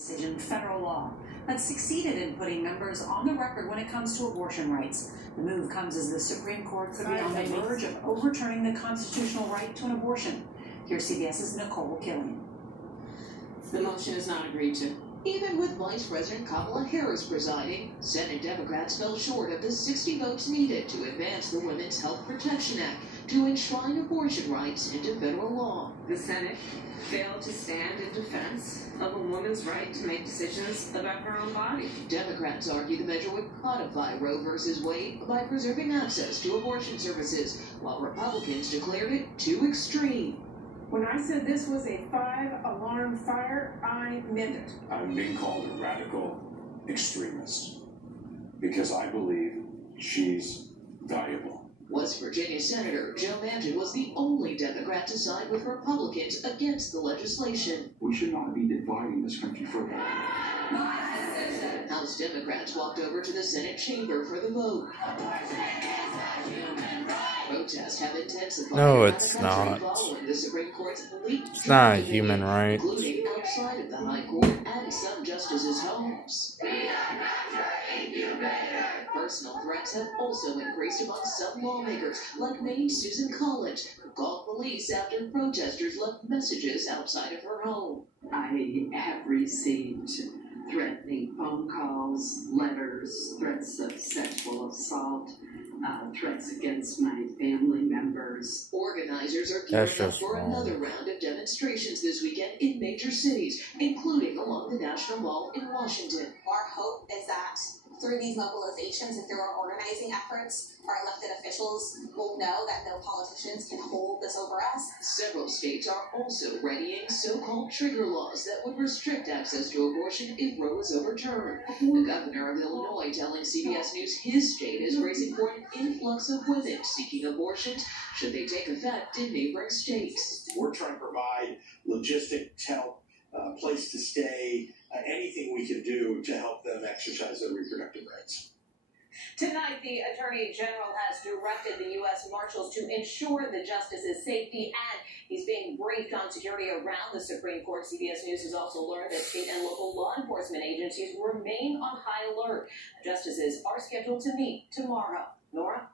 decision federal law that succeeded in putting members on the record when it comes to abortion rights. The move comes as the Supreme Court could be on the verge of overturning the constitutional right to an abortion. Here's CBS's Nicole Killian. The motion is not agreed to. Even with Vice President Kamala Harris presiding, Senate Democrats fell short of the 60 votes needed to advance the Women's Health Protection Act to enshrine abortion rights into federal law. The Senate failed to stand in defense of a woman's right to make decisions about her own body. Democrats argue the measure would codify Roe v. Wade by preserving access to abortion services, while Republicans declared it too extreme. When I said this was a 5-alarm fire, I meant it. I'm being called a radical extremist because I believe she's valuable. West Virginia Senator Joe Manchin was the only Democrat to side with Republicans against the legislation. We should not be dividing this country further. House Democrats walked over to the Senate chamber for the vote. Protests have intensified. No, it's not. Following the Supreme Court's leaked It's not a human right. Including outside of the High Court and some justices' homes. Personal threats have also increased among some lawmakers, like Maine's Susan Collins, who called police after protesters left messages outside of her home. I have received threatening phone calls, letters, threats of sexual assault, threats against my family members. Organizers are gearing up for another round of demonstrations this weekend in major cities, including along the National Mall in Washington. Our hope is that through these mobilizations and through our organizing efforts, our elected officials will know that no politicians can hold this over us. Several states are also readying so-called trigger laws that would restrict access to abortion if Roe is overturned. The governor of Illinois telling CBS News his state is bracing for an influx of women seeking abortions should they take effect in neighboring states. We're trying to provide logistic help, place to stay, anything we can do to help them exercise their reproductive rights. Tonight, the Attorney General has directed the U.S. Marshals to ensure the justice's safety, and he's being briefed on security around the Supreme Court. CBS News has also learned that state and local law enforcement agencies remain on high alert. Justices are scheduled to meet tomorrow. Nora?